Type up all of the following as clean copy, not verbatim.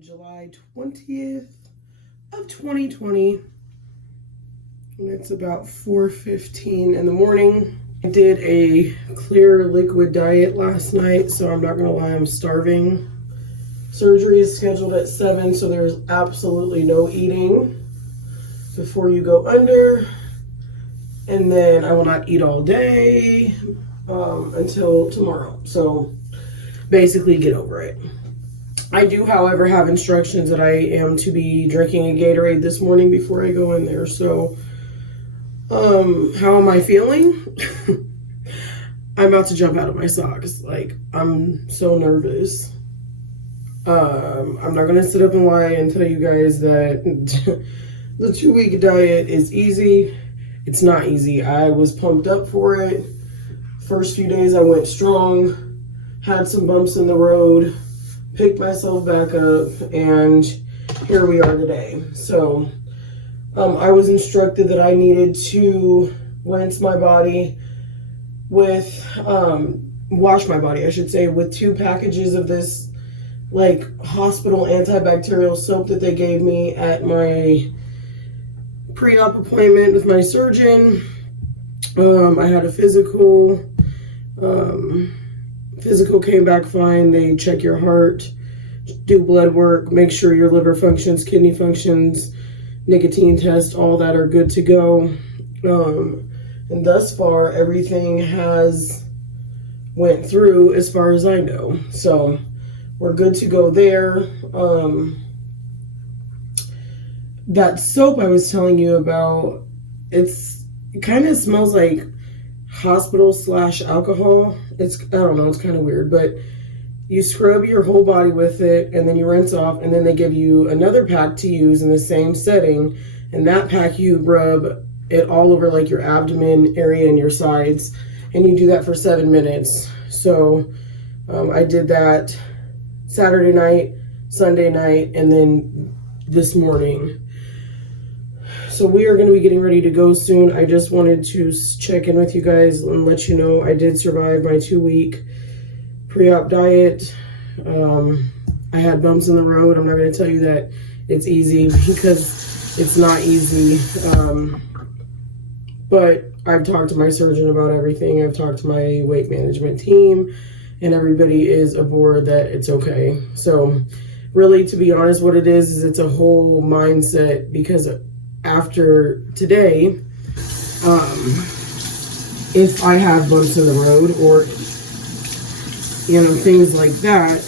July 20th of 2020. And it's about 4:15 in the morning. I did a clear liquid diet last night, so I'm not gonna lie, I'm starving. Surgery is scheduled at 7, so there's absolutely no eating before you go under. And then I will not eat all day until tomorrow. So basically get over it. I do, however, have instructions that I am to be drinking a Gatorade this morning before I go in there. So, how am I feeling? I'm about to jump out of my socks. Like, I'm so nervous. I'm not going to sit up and lie and tell you guys that the 2-week diet is easy. It's not easy. I was pumped up for it. First few days I went strong, had some bumps in the road, picked myself back up, and here we are today. So I was instructed that I needed to rinse my body with, wash my body, I should say, with 2 packages of this like hospital antibacterial soap that they gave me at my pre-op appointment with my surgeon. I had a physical. Physical came back fine. They check your heart, do blood work, make sure your liver functions, kidney functions, nicotine test, all that are good to go. And thus far, everything has went through as far as I know. So we're good to go there. That soap I was telling you about, it kind of smells like hospital / alcohol. I don't know, it's kind of weird, but you scrub your whole body with it and then you rinse off, and then they give you another pack to use in the same setting, and that pack you rub it all over like your abdomen area and your sides, and you do that for 7 minutes. So I did that Saturday night, Sunday night, and then this morning. So we are going to be getting ready to go soon. I just wanted to check in with you guys and let you know I did survive my 2-week pre-op diet. I had bumps in the road. I'm not going to tell you that it's easy, because it's not easy. But I've talked to my surgeon about everything. I've talked to my weight management team, and everybody is aboard that it's okay. So really, to be honest, what it is it's a whole mindset, because after today, if I have bumps in the road or, things like that,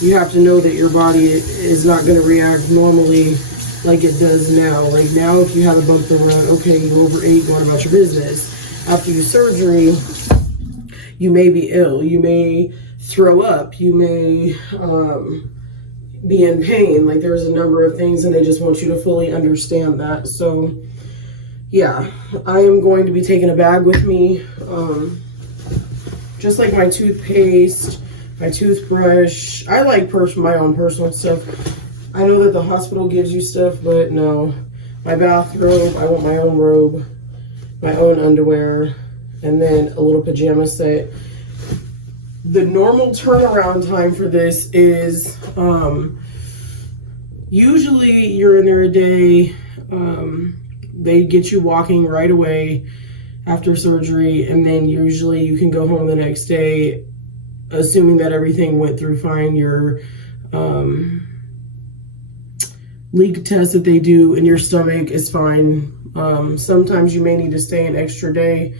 you have to know that your body is not going to react normally like it does now. Like now, if you have a bump in the road, okay, you overate, going about your business. After your surgery, you may be ill, you may throw up, you may be in pain. Like there's a number of things, and they just want you to fully understand that. So yeah, I am going to be taking a bag with me, just like my toothpaste, my toothbrush. I like my own personal stuff. I know that the hospital gives you stuff, but no, my bathrobe, I want my own robe, my own underwear, and then a little pajama set. The normal turnaround time for this is usually you're in there a day. They get you walking right away after surgery, and then usually you can go home the next day, assuming that everything went through fine. Your leak test that they do in your stomach is fine. Sometimes you may need to stay an extra day.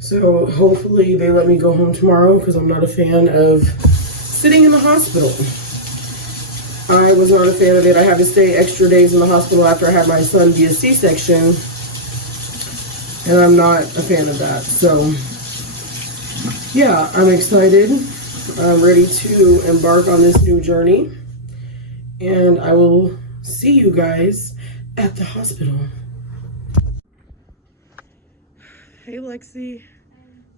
So hopefully they let me go home tomorrow, because I'm not a fan of sitting in the hospital. I was not a fan of it. I had to stay extra days in the hospital after I had my son via C-section, and I'm not a fan of that. So yeah, I'm excited. I'm ready to embark on this new journey, and I will see you guys at the hospital. Hey Lexi,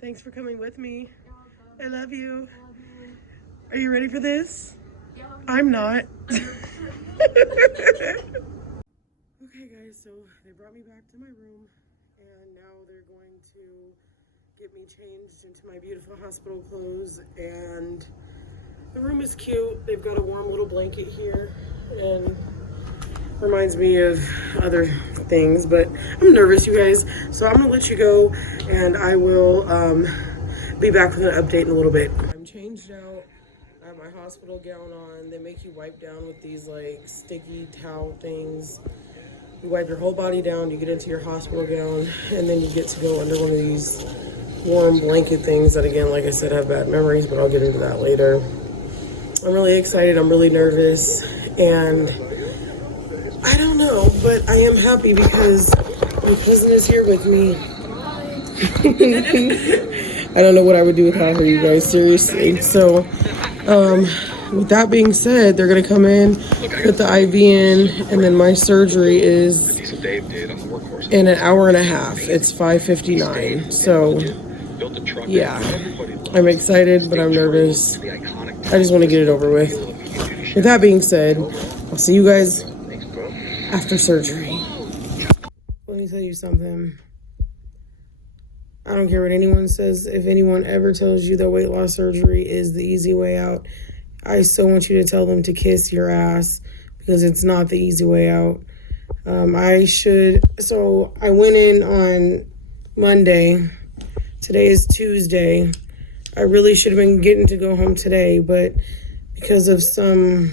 thanks for coming with me. I love you. Are you ready for this? I'm not. Okay, guys, so they brought me back to my room, and now they're going to get me changed into my beautiful hospital clothes, and the room is cute. They've got a warm little blanket here, and reminds me of other things, but I'm nervous, you guys, so I'm gonna let you go, and I will be back with an update in a little bit. I'm changed out. I have my hospital gown on. They make you wipe down with these like sticky towel things. You wipe your whole body down, you get into your hospital gown, and then you get to go under one of these warm blanket things that, again, like I said, have bad memories, but I'll get into that later. I'm really excited. I'm really nervous, and I don't know, but I am happy because my cousin is here with me. I don't know what I would do without her, you guys, seriously. So, with that being said, they're going to come in, put the IV in, and then my surgery is in an hour and a half. It's 5:59. So, yeah, I'm excited, but I'm nervous. I just want to get it over with. With that being said, I'll see you guys after surgery. Let me tell you something. I don't care what anyone says. If anyone ever tells you that weight loss surgery is the easy way out, I so want you to tell them to kiss your ass, because it's not the easy way out. So I went in on Monday. Today is Tuesday. I really should have been getting to go home today, but because of some,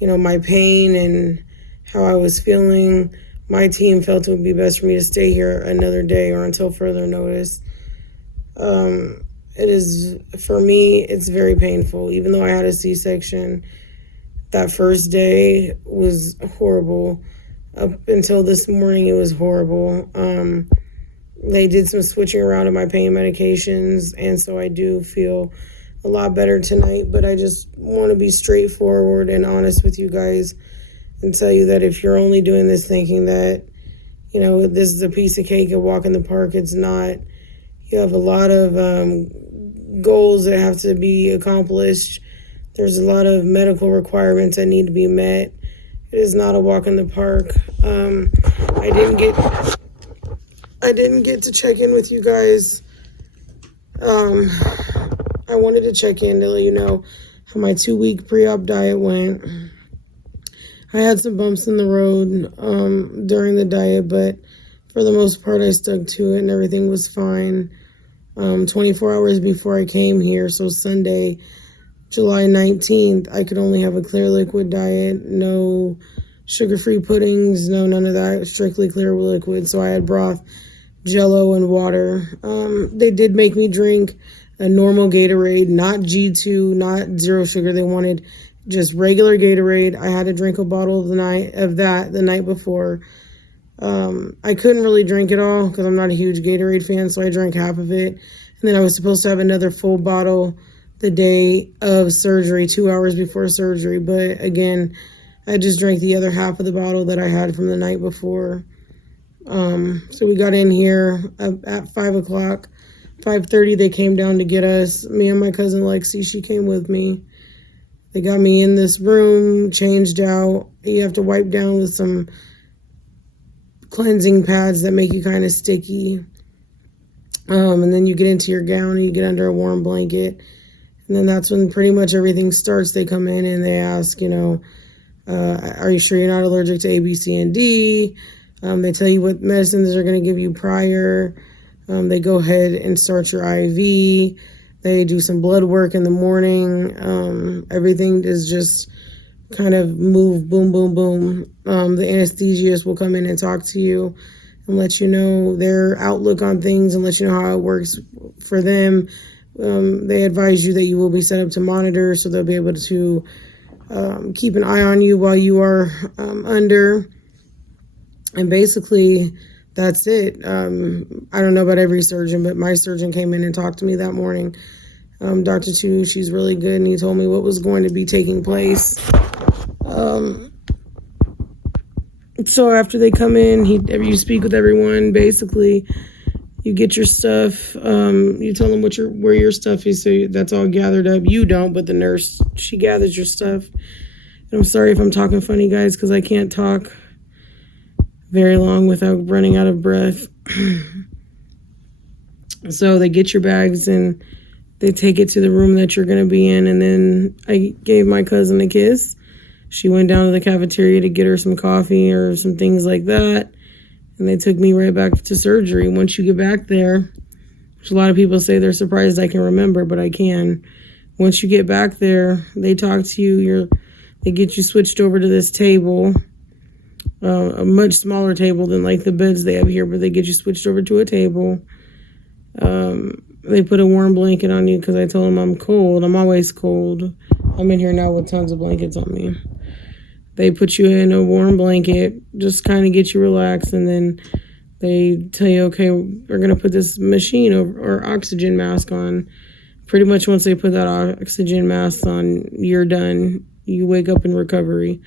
my pain and how I was feeling, my team felt it would be best for me to stay here another day or until further notice. For me, it's very painful. Even though I had a C-section, that first day was horrible. Up until this morning, it was horrible. They did some switching around of my pain medications, and so I do feel a lot better tonight, but I just want to be straightforward and honest with you guys and tell you that if you're only doing this thinking that, this is a piece of cake, a walk in the park, it's not. You have a lot of goals that have to be accomplished. There's a lot of medical requirements that need to be met. It is not a walk in the park. I didn't get to check in with you guys. I wanted to check in to let you know how my 2-week pre-op diet went. I had some bumps in the road during the diet, but for the most part, I stuck to it and everything was fine. 24 hours before I came here, so Sunday, July 19th, I could only have a clear liquid diet, no sugar-free puddings, none of that, strictly clear liquid. So I had broth, Jello, and water. They did make me drink a normal Gatorade, not G2, not zero sugar. They wanted just regular Gatorade. I had to drink a bottle of that the night before. I couldn't really drink it all because I'm not a huge Gatorade fan, so I drank half of it. And then I was supposed to have another full bottle the day of surgery, 2 hours before surgery. But again, I just drank the other half of the bottle that I had from the night before. So we got in here at 5 o'clock. 5:30, they came down to get us. Me and my cousin Lexi, she came with me. They got me in this room, changed out. You have to wipe down with some cleansing pads that make you kind of sticky. And then you get into your gown and you get under a warm blanket. And then that's when pretty much everything starts. They come in and they ask, are you sure you're not allergic to A, B, C, and D? They tell you what medicines they're going to give you prior. They go ahead and start your IV. They do some blood work in the morning. Everything is just kind of move, boom, boom, boom. The anesthesiast will come in and talk to you and let you know their outlook on things and let you know how it works for them. They advise you that you will be set up to monitor, so they'll be able to keep an eye on you while you are under. And basically, that's it. I don't know about every surgeon, but my surgeon came in and talked to me that morning. Dr. Tu, she's really good, and he told me what was going to be taking place. So after they come in, you speak with everyone. Basically, You get your stuff. You tell them where your stuff is, so that's all gathered up. You don't, but the nurse, she gathers your stuff. And I'm sorry if I'm talking funny, guys, because I can't talk very long without running out of breath. So they get your bags and they take it to the room that you're going to be in. And then I gave my cousin a kiss. She went down to the cafeteria to get her some coffee or some things like that. And they took me right back to surgery. Once you get back there, which a lot of people say they're surprised I can remember, but I can. Once you get back there, they talk to you. They get you switched over to this table, a much smaller table than like the beds they have here, but they get you switched over to a table. They put a warm blanket on you because I told them I'm cold. I'm always cold. I'm in here now with tons of blankets on me. They put you in a warm blanket, just kind of get you relaxed, and then they tell you, okay, we're going to put this machine or oxygen mask on. Pretty much once they put that oxygen mask on, you're done. You wake up in recovery.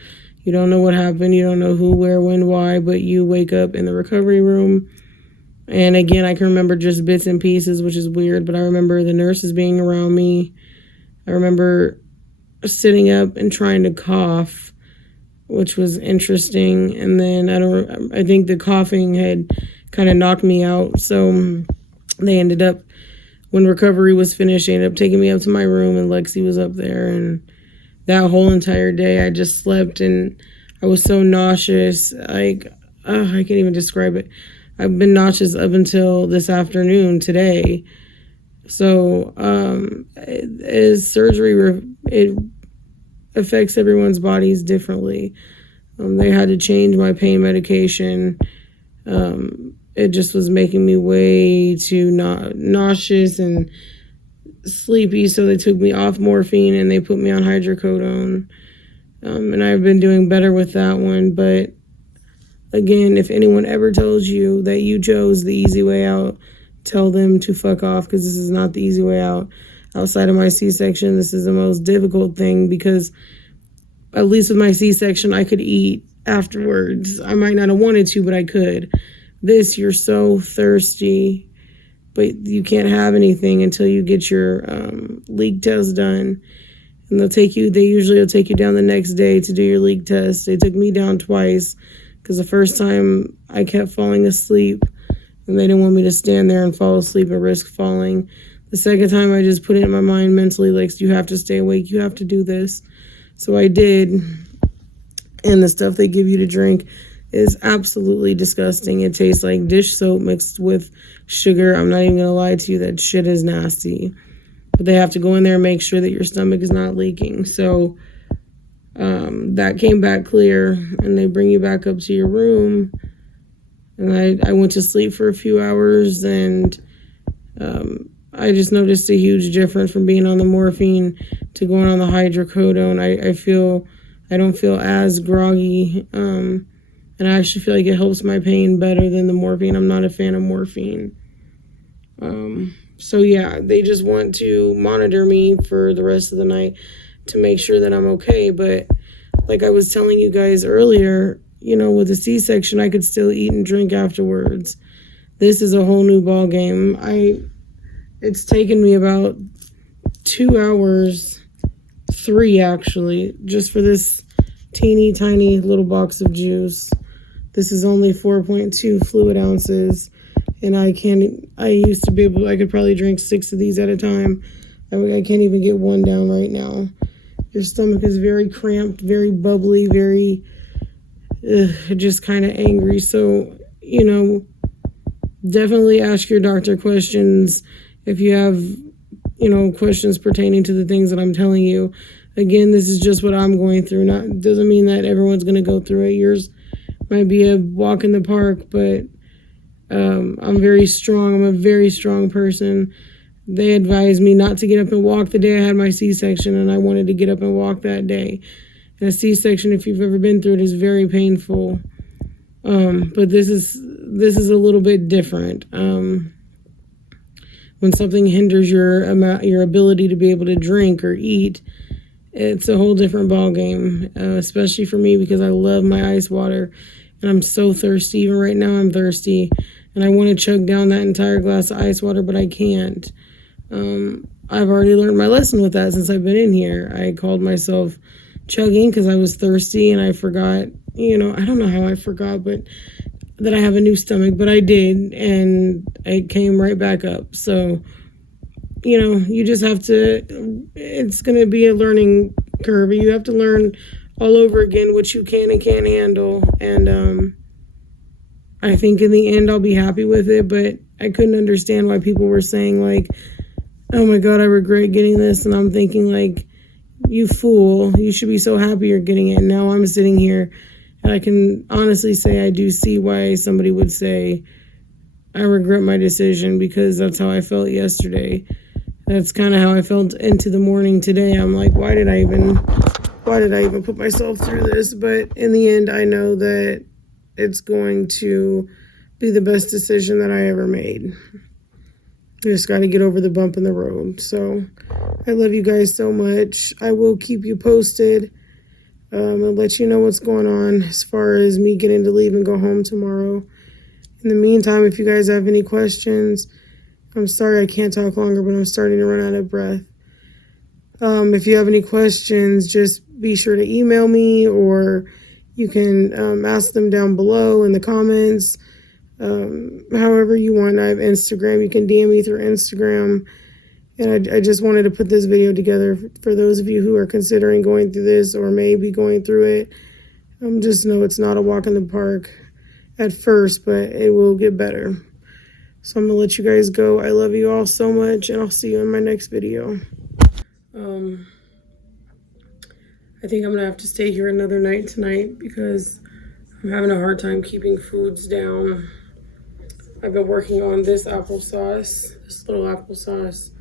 You don't know what happened. You don't know who, where, when, why, but you wake up in the recovery room. And again, I can remember just bits and pieces, which is weird, but I remember the nurses being around me. I remember sitting up and trying to cough, which was interesting. And then I think the coughing had kind of knocked me out. So they ended up, when recovery was finished, they ended up taking me up to my room, and Lexi was up there. And that whole entire day I just slept, and I was so nauseous. I can't even describe it. I've been nauseous up until this afternoon today. So surgery, it affects everyone's bodies differently. They had to change my pain medication. It just was making me way too nauseous and sleepy, so they took me off morphine and they put me on hydrocodone. And I've been doing better with that one, but again, if anyone ever tells you that you chose the easy way out, tell them to fuck off, because this is not the easy way out. Outside of my C-section, this is the most difficult thing, because at least with my C-section, I could eat afterwards. I might not have wanted to, but I could. This, you're so thirsty, but you can't have anything until you get your leak test done. And they usually will take you down the next day to do your leak test. They took me down twice, because the first time I kept falling asleep and they didn't want me to stand there and fall asleep and risk falling. The second time I just put it in my mind mentally, like, you have to stay awake, you have to do this. So I did. And the stuff they give you to drink is absolutely disgusting. It tastes like dish soap mixed with sugar. I'm not even going to lie to you, that shit is nasty. But they have to go in there and make sure that your stomach is not leaking. So that came back clear, and they bring you back up to your room. And I went to sleep for a few hours, and I just noticed a huge difference from being on the morphine to going on the hydrocodone. I don't feel as groggy, and I actually feel like it helps my pain better than the morphine. I'm not a fan of morphine. So yeah, they just want to monitor me for the rest of the night to make sure that I'm okay. But like I was telling you guys earlier, with the C-section, I could still eat and drink afterwards. This is a whole new ball game. It's taken me about 2 hours, 3 actually, just for this teeny tiny little box of juice. This is only 4.2 fluid ounces, and I could probably drink 6 of these at a time. I can't even get one down right now. Your stomach is very cramped, very bubbly, very just kind of angry. So, definitely ask your doctor questions if you have, questions pertaining to the things that I'm telling you. Again, this is just what I'm going through. Doesn't mean that everyone's going to go through it. Yours might be a walk in the park, but I'm very strong. I'm a very strong person. They advised me not to get up and walk the day I had my C-section, and I wanted to get up and walk that day. And a C-section, if you've ever been through it, is very painful. But this is a little bit different. When something hinders your ability to be able to drink or eat, it's a whole different ball game, especially for me, because I love my ice water, and I'm so thirsty. Even right now, I'm thirsty, And I want to chug down that entire glass of ice water, but I can't. I've already learned my lesson with that since I've been in here. I called myself chugging because I was thirsty and I forgot, I don't know how I forgot, but that I have a new stomach, but I did, and it came right back up. So, you just have to, it's going to be a learning curve. You have to learn all over again what you can and can't handle. And I think in the end I'll be happy with it, but I couldn't understand why people were saying, like, oh my God, I regret getting this. And I'm thinking, like, you fool, you should be so happy you're getting it. And now I'm sitting here and I can honestly say I do see why somebody would say I regret my decision, because that's how I felt yesterday. That's kind of how I felt into the morning today. I'm like, why did I even put myself through this? But in the end, I know that it's going to be the best decision that I ever made. I just got to get over the bump in the road. So I love you guys so much. I will keep you posted. I'll let you know what's going on as far as me getting to leave and go home tomorrow. In the meantime, if you guys have any questions, I'm sorry I can't talk longer, but I'm starting to run out of breath. If you have any questions, just be sure to email me, or you can ask them down below in the comments. However you want. I have Instagram. You can DM me through Instagram. And I just wanted to put this video together for those of you who are considering going through this or maybe going through it. Just know it's not a walk in the park at first, but it will get better. So I'm going to let you guys go. I love you all so much, and I'll see you in my next video. I think I'm going to have to stay here another night tonight because I'm having a hard time keeping foods down. I've been working on this little applesauce,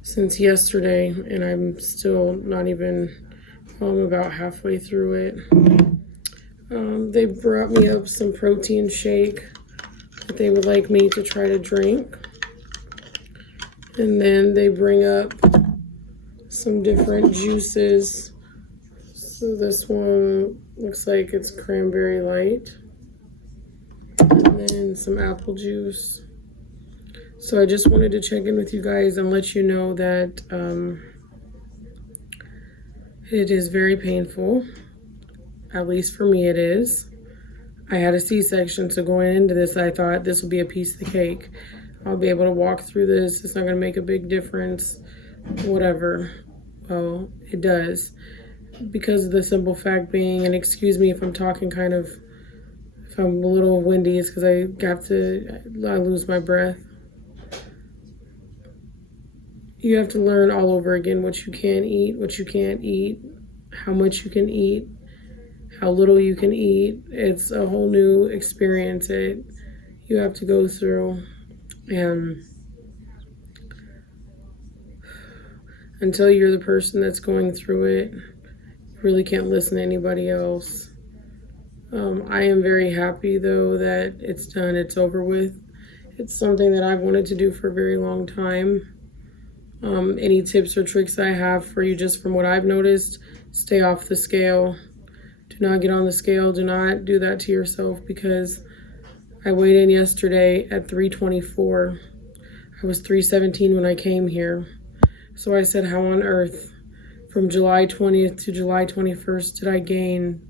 since yesterday, and I'm still not even, I'm about halfway through it. They brought me up some protein shake that they would like me to try to drink. And then they bring up some different juices. So this one looks like it's cranberry light. And then some apple juice. So I just wanted to check in with you guys and let you know that it is very painful. At least for me it is. I had a C-section, so going into this, I thought this would be a piece of the cake. I'll be able to walk through this. It's not going to make a big difference. Whatever. Well, it does. Because of the simple fact being, and excuse me if I'm talking if I'm a little windy, it's because I lose my breath. You have to learn all over again what you can eat, what you can't eat, how much you can eat, how little you can eat. It's a whole new experience that you have to go through. And until you're the person that's going through it, you really can't listen to anybody else. I am very happy, though, that it's done, it's over with. It's something that I've wanted to do for a very long time. Any tips or tricks I have for you, just from what I've noticed, stay off the scale. Do not get on the scale. Do not do that to yourself, because I weighed in yesterday at 324. I was 317 when I came here. So I said, how on earth from July 20th to July 21st did I gain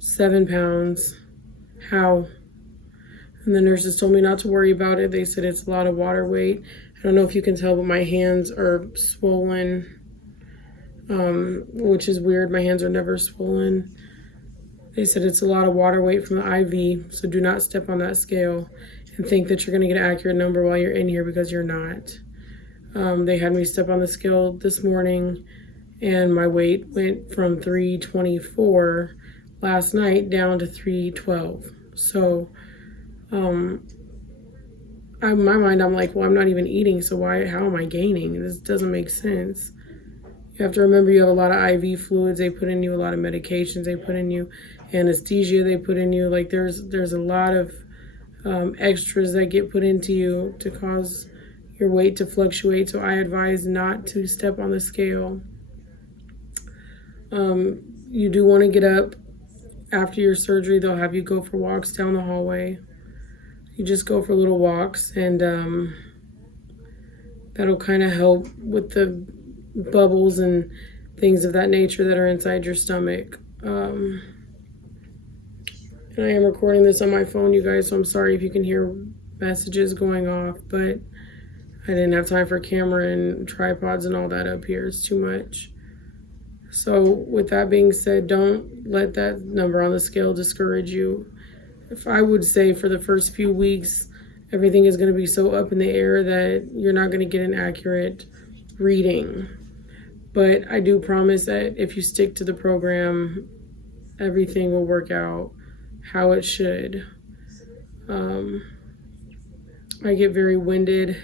7 pounds? How? And the nurses told me not to worry about it. They said it's a lot of water weight. I don't know if you can tell, but my hands are swollen, which is weird. My hands are never swollen. They said it's a lot of water weight from the IV, so do not step on that scale and think that you're going to get an accurate number while you're in here, because you're not. They had me step on the scale this morning, and my weight went from 324 last night down to 312. So in my mind, I'm like, well, I'm not even eating, so how am I gaining? This doesn't make sense. You have to remember you have a lot of IV fluids. They put in you a lot of medications. They put in you anesthesia. They put in you, like, there's a lot of extras that get put into you to cause your weight to fluctuate. So I advise not to step on the scale. You do want to get up after your surgery, they'll have you go for walks down the hallway. You just go for little walks, and that'll kind of help with the bubbles and things of that nature that are inside your stomach. And I am recording this on my phone, you guys, so I'm sorry if you can hear messages going off, but I didn't have time for camera and tripods and all that up here. It's too much. So with that being said, don't let that number on the scale discourage you. If I would say for the first few weeks, everything is going to be so up in the air that you're not going to get an accurate reading. But I do promise that if you stick to the program, everything will work out how it should. I get very winded,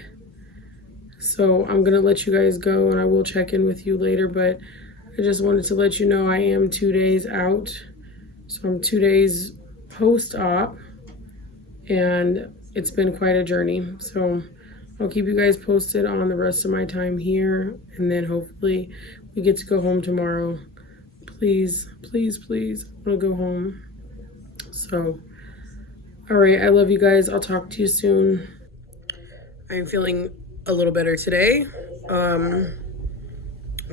so I'm going to let you guys go, and I will check in with you later, but I just wanted to let you know I am 2 days out. So I'm 2 days post-op, and it's been quite a journey. So I'll keep you guys posted on the rest of my time here, and then hopefully we get to go home tomorrow. Please, please, please, I want to go home. So, all right, I love you guys. I'll talk to you soon. I am feeling a little better today.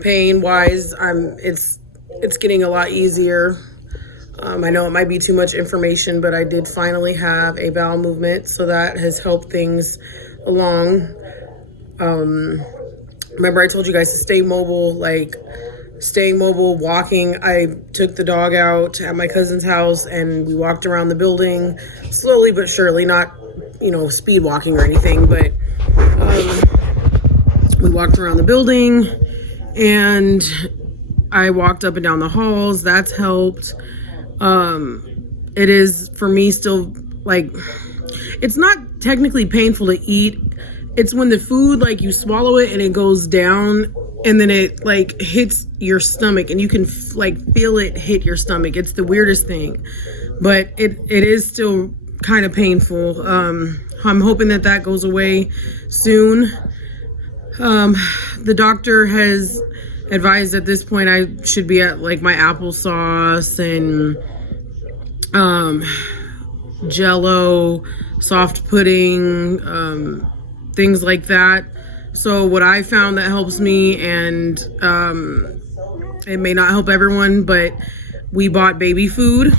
Pain-wise, it's getting a lot easier. I know it might be too much information, but I did finally have a bowel movement, so that has helped things along. Remember I told you guys to stay mobile, like staying mobile, walking. I took the dog out at my cousin's house and we walked around the building slowly but surely, not, speed walking or anything, but we walked around the building and I walked up and down the halls. That's helped. It is for me still, like, it's not technically painful to eat. It's when the food, like, you swallow it and it goes down and then it, like, hits your stomach and you can feel it hit your stomach. It's the weirdest thing, but it is still kind of painful. I'm hoping that goes away soon. The doctor has advised at this point I should be at, like, my applesauce and Jello, soft pudding, things like that. So what I found that helps me, and it may not help everyone, but we bought baby food.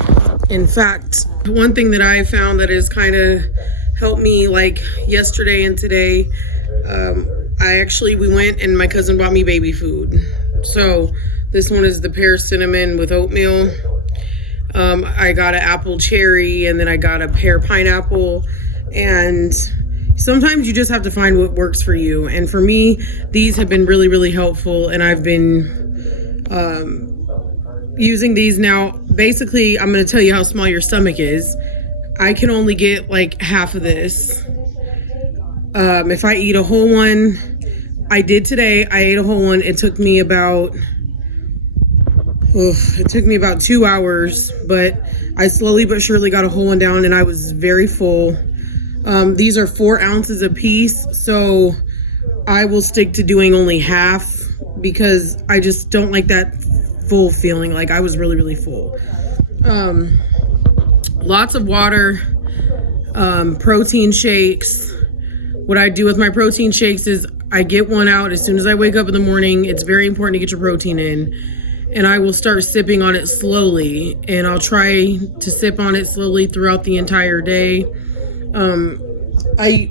In fact, one thing that I found that has kind of helped me, like yesterday and today, we went and my cousin bought me baby food. So this one is the pear cinnamon with oatmeal. I got an apple cherry, and then I got a pear pineapple, and sometimes you just have to find what works for you. And for me, these have been really, really helpful, and I've been using these now. Basically, I'm going to tell you how small your stomach is. I can only get like half of this. If I eat a whole one, I did today, I ate a whole one. It took me about 2 hours, but I slowly but surely got a whole one down, and I was very full. These are 4 ounces a piece, so I will stick to doing only half because I just don't like that full feeling. Like, I was really, really full. Lots of water, protein shakes. What I do with my protein shakes is I get one out as soon as I wake up in the morning. It's very important to get your protein in. And I will start sipping on it slowly, and I'll try to sip on it slowly throughout the entire day.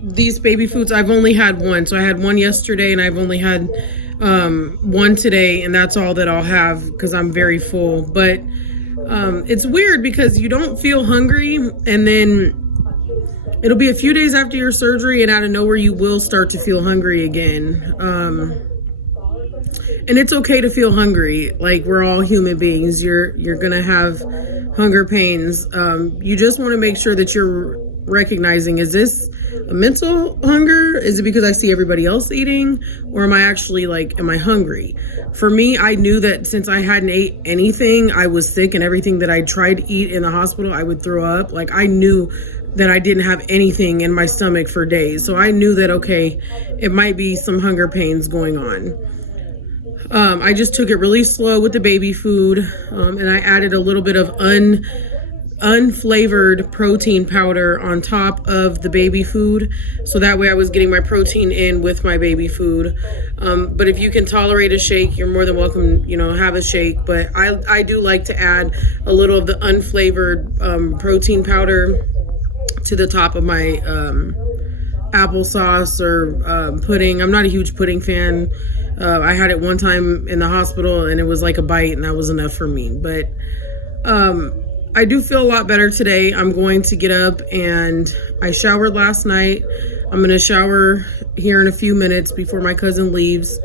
These baby foods, I've only had one. So I had one yesterday, and I've only had one today, and that's all that I'll have because I'm very full. But it's weird because you don't feel hungry, and then it'll be a few days after your surgery, and out of nowhere you will start to feel hungry again. And it's okay to feel hungry. Like, we're all human beings. You're gonna have hunger pains. You just want to make sure that you're recognizing, is this a mental hunger? Is it because I see everybody else eating? Or am I actually, am I hungry? For me, I knew that since I hadn't ate anything, I was sick, and everything that I tried to eat in the hospital, I would throw up. Like, I knew that I didn't have anything in my stomach for days. So I knew that, okay, it might be some hunger pains going on. I just took it really slow with the baby food, and I added a little bit of unflavored protein powder on top of the baby food. So that way I was getting my protein in with my baby food. But if you can tolerate a shake, you're more than welcome, have a shake. But I do like to add a little of the unflavored protein powder to the top of my applesauce or pudding. I'm not a huge pudding fan. I had it one time in the hospital and it was like a bite and that was enough for me. But I do feel a lot better today. I'm going to get up and I showered last night. I'm going to shower here in a few minutes before my cousin leaves,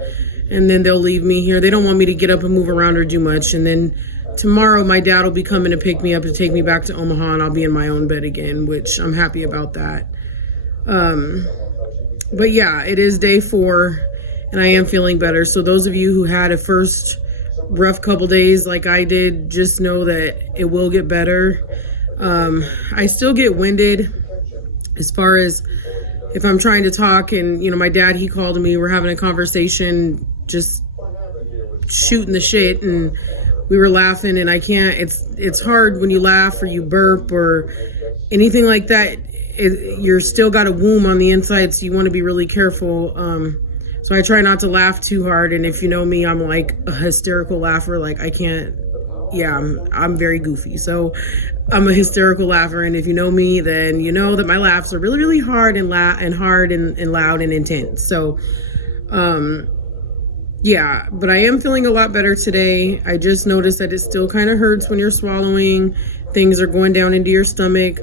and then they'll leave me here. They don't want me to get up and move around or do much. And then tomorrow my dad will be coming to pick me up to take me back to Omaha, and I'll be in my own bed again, which I'm happy about that. But yeah, it is day 4 and I am feeling better. So those of you who had a first rough couple days like I did, just know that it will get better. I still get winded as far as if I'm trying to talk, and my dad, he called me, we're having a conversation, just shooting the shit, and we were laughing, and I can't, it's hard when you laugh or you burp or anything like that. You're still got a womb on the inside, so you want to be really careful. So I try not to laugh too hard. And if you know me, I'm like a hysterical laugher. Like I can't, I'm very goofy. So I'm a hysterical laugher. And if you know me, then you know that my laughs are really, really hard and loud and intense. So, but I am feeling a lot better today. I just noticed that it still kind of hurts when you're swallowing. Things are going down into your stomach.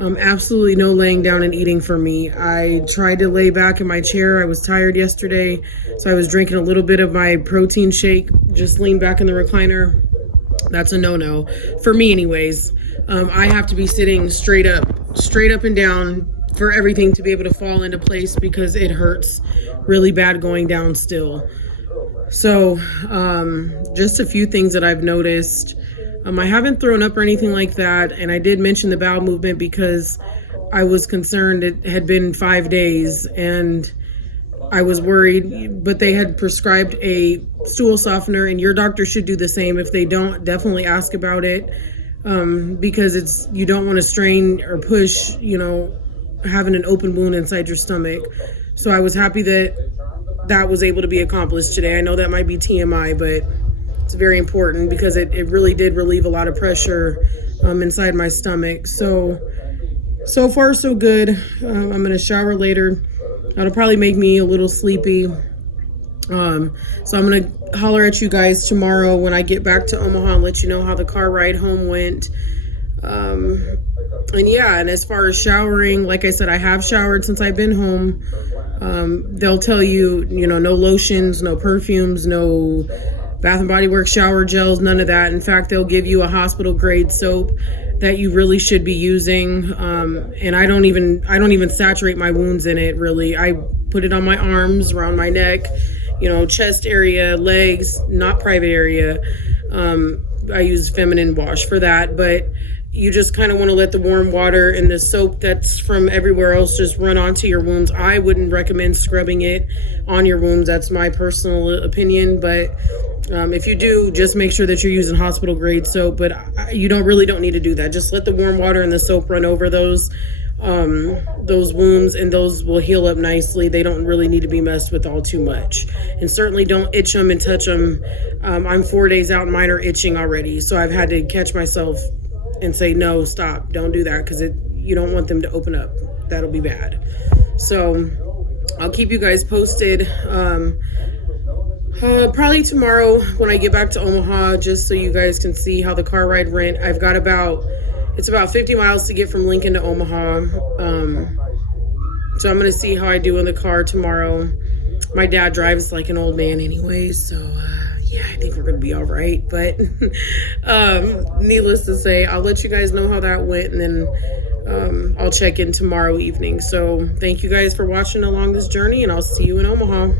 Absolutely no laying down and eating for me. I tried to lay back in my chair. I was tired yesterday, so I was drinking a little bit of my protein shake, just lean back in the recliner. That's a no-no for me anyways. I have to be sitting straight up and down for everything to be able to fall into place because it hurts really bad going down still. So just a few things that I've noticed. I haven't thrown up or anything like that, and I did mention the bowel movement because I was concerned. It had been 5 days, and I was worried, but they had prescribed a stool softener, and your doctor should do the same. If they don't, definitely ask about it, because you don't want to strain or push, having an open wound inside your stomach. So I was happy that was able to be accomplished today. I know that might be TMI, but it's very important because it really did relieve a lot of pressure inside my stomach. So far so good. I'm going to shower later. That'll probably make me a little sleepy. So I'm going to holler at you guys tomorrow when I get back to Omaha and let you know how the car ride home went. And as far as showering, like I said, I have showered since I've been home. They'll tell you, no lotions, no perfumes, no Bath and Body Works shower gels, none of that. In fact, they'll give you a hospital grade soap that you really should be using. And I don't even saturate my wounds in it really. I put it on my arms, around my neck, chest area, legs, not private area. I use feminine wash for that, but you just kind of want to let the warm water and the soap that's from everywhere else just run onto your wounds. I wouldn't recommend scrubbing it on your wounds. That's my personal opinion, but if you do, just make sure that you're using hospital grade soap, but you don't need to do that. Just let the warm water and the soap run over those wounds, and those will heal up nicely. They don't really need to be messed with all too much, and certainly don't itch them and touch them. I'm 4 days out and mine are itching already, so I've had to catch myself and say, no, stop, don't do that, because you don't want them to open up. That'll be bad. So I'll keep you guys posted. Probably tomorrow when I get back to Omaha, just so you guys can see how the car ride went. I've got it's about 50 miles to get from Lincoln to Omaha. So I'm going to see how I do in the car tomorrow. My dad drives like an old man anyway, so I think we're going to be all right. But needless to say, I'll let you guys know how that went, and then I'll check in tomorrow evening. So thank you guys for watching along this journey, and I'll see you in Omaha.